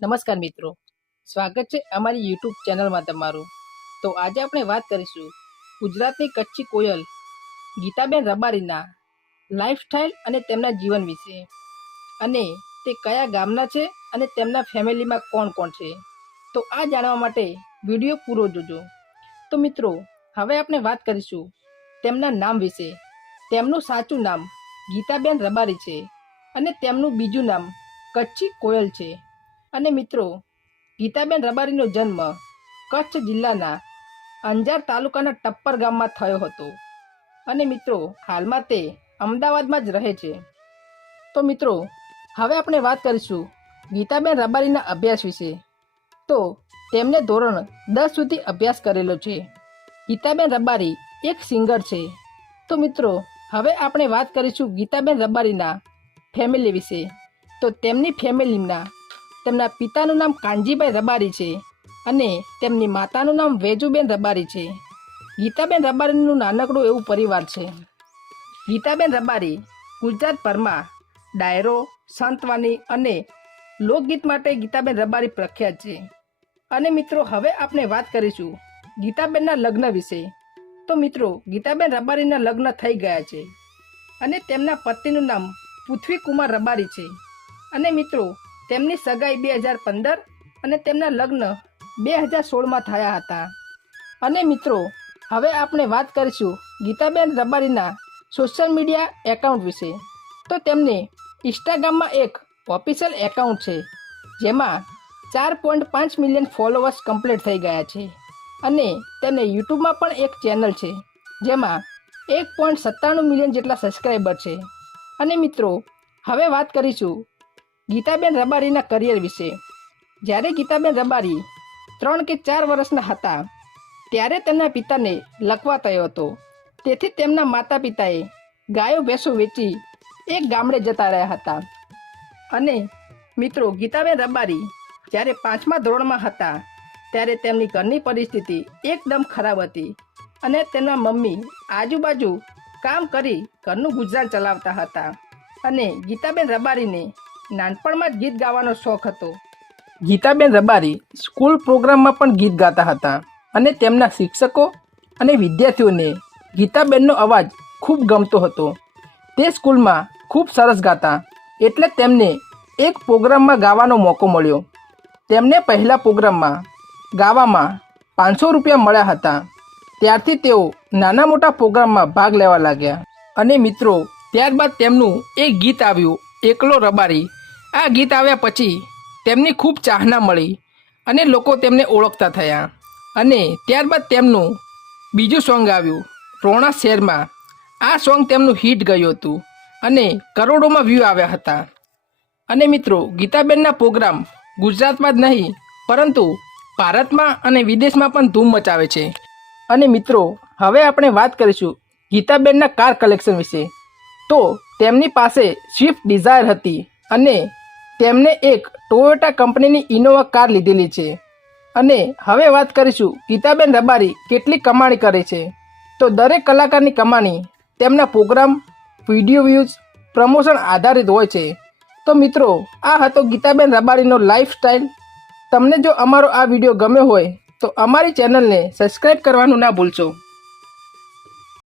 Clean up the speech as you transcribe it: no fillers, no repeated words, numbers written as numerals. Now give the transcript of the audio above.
નમસ્કાર મિત્રો, સ્વાગત છે અમારી યુટ્યુબ ચેનલમાં તમારું. તો આજે આપણે વાત કરીશું ગુજરાતની કચ્છી કોયલ ગીતાબેન રબારીના લાઈફસ્ટાઈલ અને તેમના જીવન વિશે, અને તે કયા ગામના છે અને તેમના ફેમિલીમાં કોણ કોણ છે. તો આ જાણવા માટે વિડીયો પૂરો જોજો. તો મિત્રો, હવે આપણે વાત કરીશું તેમના નામ વિશે. તેમનું સાચું નામ ગીતાબેન રબારી છે અને તેમનું બીજું નામ કચ્છી કોયલ છે. અને મિત્રો, ગીતાબેન રબારીનો જન્મ કચ્છ જિલ્લાના અંજાર તાલુકાના ટપ્પર ગામમાં થયો હતો. અને મિત્રો, હાલમાં તે અમદાવાદમાં જ રહે છે. તો મિત્રો, હવે આપણે વાત કરીશું ગીતાબેન રબારીના અભ્યાસ વિશે. તો તેમને ધોરણ 10 સુધી અભ્યાસ કરેલો છે. ગીતાબેન રબારી એક સિંગર છે. તો મિત્રો, હવે આપણે વાત કરીશું ગીતાબેન રબારીના ફેમિલી વિશે. તો તેમની ફેમિલીના તેમના પિતાનું નામ કાનજીભાઈ રબારી છે અને તેમની માતાનું નામ વેજુબેન રબારી છે. ગીતાબેન રબારીનું નાનકડું એવું પરિવાર છે. ગીતાબેન રબારી ગુજરાતભરમાં ડાયરો, સંતવાણી અને લોકગીત માટે ગીતાબેન રબારી પ્રખ્યાત છે. અને મિત્રો, હવે આપણે વાત કરીશું ગીતાબેનના લગ્ન વિશે. તો મિત્રો, ગીતાબેન રબારીના લગ્ન થઈ ગયા છે અને તેમના પતિનું નામ પૃથ્વીકુમાર રબારી છે. અને મિત્રો, તેમની સગાઈ 2015 અને તેમના લગ્ન 2016માં થયા હતા. અને મિત્રો, હવે આપણે વાત કરીશું ગીતાબેન રબારીના સોશિયલ મીડિયા એકાઉન્ટ વિશે. તો તેમને ઇન્સ્ટાગ્રામમાં એક ઓફિશિયલ એકાઉન્ટ છે, જેમાં 4.5 મિલિયન ફોલોવર્સ કમ્પ્લીટ થઈ ગયા છે. અને તેમને યુટ્યુબમાં પણ એક ચેનલ છે, જેમાં 1.97 મિલિયન જેટલા સબસ્ક્રાઈબર છે. અને મિત્રો, હવે વાત કરીશું ગીતાબેન રબારીના કરિયર વિશે. જ્યારે ગીતાબેન રબારી 3 કે 4 વર્ષના હતા, ત્યારે તેમના પિતાને લકવા થયો હતો. તેથી તેમના માતા પિતાએ ગાયો ભેંસો વેચી એક ગામડે જતા રહ્યા હતા. અને મિત્રો, ગીતાબેન રબારી જ્યારે 5મા ધોરણમાં હતા, ત્યારે તેમની ઘરની પરિસ્થિતિ એકદમ ખરાબ હતી અને તેમના મમ્મી આજુબાજુ કામ કરી ઘરનું ગુજરાન ચલાવતા હતા. અને ગીતાબેન રબારીને નાનપણમાં જ ગીત ગાવાનો શોખ હતો. ગીતાબેન રબારી સ્કૂલ પ્રોગ્રામમાં પણ ગીત ગાતા હતા અને તેમના શિક્ષકો અને વિદ્યાર્થીઓને ગીતાબેનનો અવાજ ખૂબ ગમતો હતો. તે સ્કૂલમાં ખૂબ સરસ ગાતા, એટલે તેમને એક પ્રોગ્રામમાં ગાવાનો મોકો મળ્યો. તેમને પહેલા પ્રોગ્રામમાં ગાવામાં 500 રૂપિયા મળ્યા હતા. ત્યારથી તેઓ નાના મોટા પ્રોગ્રામમાં ભાગ લેવા લાગ્યા. અને મિત્રો, ત્યારબાદ તેમનું એક ગીત આવ્યું, એકલો રબારી. આ ગીત આવ્યા પછી તેમની ખૂબ ચાહના મળી અને લોકો તેમને ઓળખતા થયા. અને ત્યારબાદ તેમનું બીજું સોંગ આવ્યું, રોણા શહેરમાં. આ સોંગ તેમનું હિટ ગયું હતું અને કરોડોમાં વ્યૂ આવ્યા હતા. અને મિત્રો, ગીતાબેનના પ્રોગ્રામ ગુજરાતમાં જ નહીં, પરંતુ ભારતમાં અને વિદેશમાં પણ ધૂમ મચાવે છે. અને મિત્રો, હવે આપણે વાત કરીશું ગીતાબેનના કાર કલેક્શન વિશે. તો તેમની પાસે સ્વિફ્ટ ડિઝાયર હતી અને તેમને એક ટોયોટા કંપનીની ઇનોવા કાર લીધેલી છે. અને હવે વાત કરીશું ગીતાબેન રબારી કેટલી કમાણી કરે છે. તો દરેક કલાકારની કમાણી તેમના પ્રોગ્રામ, વિડીયો વ્યૂઝ, પ્રમોશન આધારિત હોય છે. તો મિત્રો, આ હતો ગીતાબેન રબારીનો લાઈફસ્ટાઈલ. તમને જો અમારો આ વિડીયો ગમ્યો હોય તો અમારી ચેનલને સબસ્ક્રાઈબ કરવાનું ના ભૂલશો.